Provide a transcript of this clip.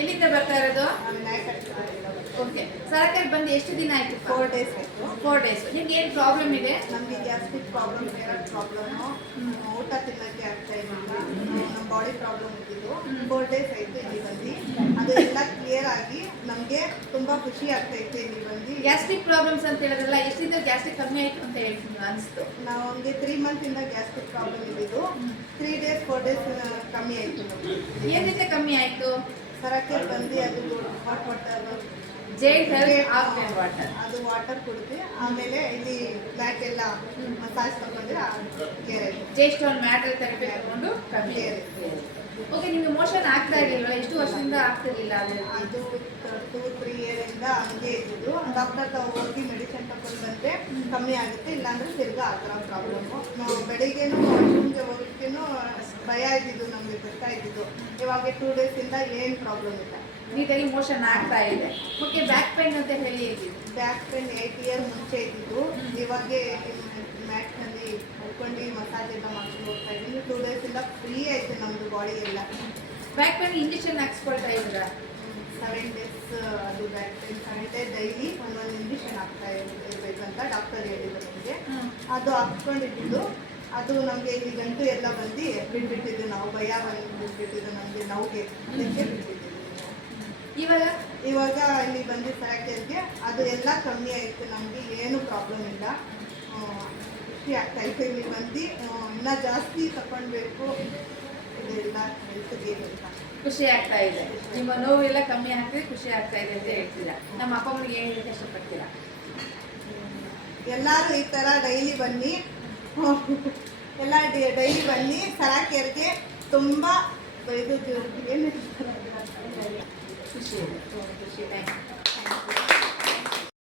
ಎಲ್ಲಿಂದ ಬರ್ತಾ ಇರೋದು? ಓಕೆ. ಸರಕಾರಿ ಬಂದು ಎಷ್ಟು ದಿನ ಆಯ್ತು? 4 days ಆಯಿತು. 4 days. ನಿಮ್ಗೆ ಏನು ಪ್ರಾಬ್ಲಮ್ ಇದೆ? ನಮಗೆ ಗ್ಯಾಸ್ಟ್ರಿಕ್ ಪ್ರಾಬ್ಲಮ್, ಥೈರಾಯ್ಡ್ ಪ್ರಾಬ್ಲಮ್ಮು, ಊಟ ತಿನ್ನೋಕ್ಕೆ ಆಗ್ತಾ ಇರಲಿಲ್ಲ, ನಮ್ಮ ಬಾಡಿ ಪ್ರಾಬ್ಲಮ್ ಇದ್ದಿದ್ದು. 4 days ಆಯಿತು ಇಲ್ಲಿ ಬಂದು. ಅದು ಎಲ್ಲ ಕ್ಲಿಯರ್ ಆಗಿ ನಮಗೆ ತುಂಬ ಖುಷಿ ಆಗ್ತಾಯಿತ್ತು ಇಲ್ಲಿ ಬಂದು. ಗ್ಯಾಸ್ಟ್ರಿಕ್ ಪ್ರಾಬ್ಲಮ್ಸ್ ಅಂತ ಹೇಳಿದ್ರಲ್ಲ, ಎಷ್ಟಿಂದ ಗ್ಯಾಸ್ಟ್ರಿಕ್ ಕಮ್ಮಿ ಆಯಿತು ಅಂತ ಹೇಳ್ತೀನಿ ಅನಿಸ್ತು. ನಾವು ನಮಗೆ 3 ಮಂತಿಂದ ಗ್ಯಾಸ್ಟ್ರಿಕ್ ಪ್ರಾಬ್ಲಮ್ ಇದ್ದಿದ್ದು. 3 days 4 days ಕಮ್ಮಿ ಆಯಿತು ನಮಗೆ. ಏನಿಂದ ಕಮ್ಮಿ ಆಯಿತು? ಸರಕ್ಕೆ ಬಂದು ಅದು ಹಾಟ್ ವಾಟರ್, ವಾಟರ್, ಅದು ವಾಟರ್ ಕುಡಿದು ಆಮೇಲೆ ಇಲ್ಲಿ ಮ್ಯಾಟ್ ಎಲ್ಲ ಮಸಾಜ್ ತಗೊಂಡ್ರೆ ಕ್ಲಿಯರ್ ಆಯಿತು. ಜಸ್ಟ್ ಒಂದು ಮ್ಯಾಟರ್ ಥೆರಪಿ ತಗೊಂಡು ಕಮ್ಮಿ ಆಯಿತು. ಓಕೆ. ನಿಮಗೆ ಮೋಷನ್ ಆಗ್ತಾ ಇರಲಿಲ್ಲ? ಎಷ್ಟು ವರ್ಷದಿಂದ ಆಗ್ತಿರ್ಲಿಲ್ಲ? ಅದು 2-3 ಇಯರಿಂದ ಹಂಗೆ ಇದ್ದಿದ್ದು. ಡಾಕ್ಟರ್ ಹೋಗಿ ಮೆಡಿಸಿನ್ ತಗೊಂಡು ಬಂದರೆ ಕಮ್ಮಿ ಆಗುತ್ತೆ, ಇಲ್ಲಾಂದರೆ ತಿರ್ಗಾ ಆ ಥರ ಪ್ರಾಬ್ಲಮ್ಮು. ನಾವು ಬೆಳಿಗ್ಗೆನೂ ವಾಶ್ರೂಮ್ಗೆ ಹೋಗೋಕ್ಕೇನು ಭಯ ಇದ್ದಿದ್ದು, ನಮಗೆ ಬರ್ತಾ ಇದ್ದಿದ್ದು. ಇವಾಗ 2 ಡೇಸಿಂದ ಏನು ಪ್ರಾಬ್ಲಮ್ ಇಲ್ಲ, ನೀಟಾಗಿ ಮೋಷನ್ ಆಗ್ತಾ ಇದೆ. ಓಕೆ. ಬ್ಯಾಕ್ ಪೈನ್ ಅಂತ ಹೇಳಿ ಇದ್ದಿದ್ದು? ಬ್ಯಾಕ್ ಪೇನ್ 8 ಇಯರ್ ಮುಂಚೆ ಇದ್ದಿದ್ದು. ಇವಾಗ ಮ್ಯಾಟ್ನಲ್ಲಿ ಉಳ್ಕೊಂಡು ಮಸಾಜ್ ಎಲ್ಲ ಮಾಡ್ಕೊಂಡು ಹೋಗ್ತಾ ಇದ್ದೀನಿ. 2 ಡೇಸಿಂದ ಫ್ರೀ ಆಯಿತು ನಮ್ಮದು ಬಾಡಿ ಎಲ್ಲ. ಬ್ಯಾಕ್ ಪೈನ್ ಇಂಜೆಕ್ಷನ್ ಹಾಕ್ಸ್ಕೊಳ್ತಾ ಇದ್ದೀರಾ? 7 days ಅದು ಬ್ಯಾಕ್ ಪೇನ್ 7 days ಡೈಲಿ ಒಂದೊಂದು ಇಂಜೆಕ್ಷನ್ ಆಗ್ತಾ ಇರಬೇಕಂತ ಡಾಕ್ಟರ್ ಹೇಳಿದ್ರು ನಮಗೆ. ಅದು ಹಾಕ್ಕೊಂಡಿದ್ದು ಅದು ನಮಗೆ ಇಲ್ಲಿ ಗಂಟು ಎಲ್ಲ ಬಂದು ಬಿಟ್ಬಿಟ್ಟಿದ್ದು. ನಾವು ಭಯ ಬಿಟ್ಬಿಟ್ಟಿದ್ದು, ನಮಗೆ ನೋವಿಗೆ ಅದಕ್ಕೆ ಬಿಟ್ಬಿಟ್ಟಿದ್ದು. ಇವಾಗ ಇಲ್ಲಿ ಬಂದು ಸರಕೇರ್ಗೆ ಅದು ಎಲ್ಲ ಕಮ್ಮಿ ಆಯಿತು. ನಮಗೆ ಏನು ಪ್ರಾಬ್ಲಮ್ ಇಲ್ಲ, ಖುಷಿ ಆಗ್ತಾಯಿತ್ತು ಇಲ್ಲಿ ಬಂದು. ಇನ್ನೂ ಜಾಸ್ತಿ ತಗೊಳ್ಬೇಕು, ಇದೆಲ್ಲ ಹೆಲ್ತ್ಗೆ ಅಂತ ಖುಷಿ ಆಗ್ತಾ ಇದೆ. ನಿಮ್ಮ ನೋವೆಲ್ಲ ಕಮ್ಮಿ ಆಗ್ತಿದೆ, ಖುಷಿ ಆಗ್ತಾ ಇದೆ ಅಂತ ಹೇಳ್ತೀರಾ. ನಮ್ಮ ಅಪ್ಪ ಅಮ್ಮನಿಗೆ ಏನು ಹೇಳಕ್ಕೆ ಇಷ್ಟಪಡ್ತೀರಾ? ಎಲ್ಲರೂ ಈ ಥರ ಡೈಲಿ ಬನ್ನಿ, ಎಲ್ಲ ಡೈಲಿ ಬನ್ನಿ. ಸರಕೇರ್ಗೆ ತುಂಬ ಇದು ಏನು ಖುಷಿ ಇದೆ.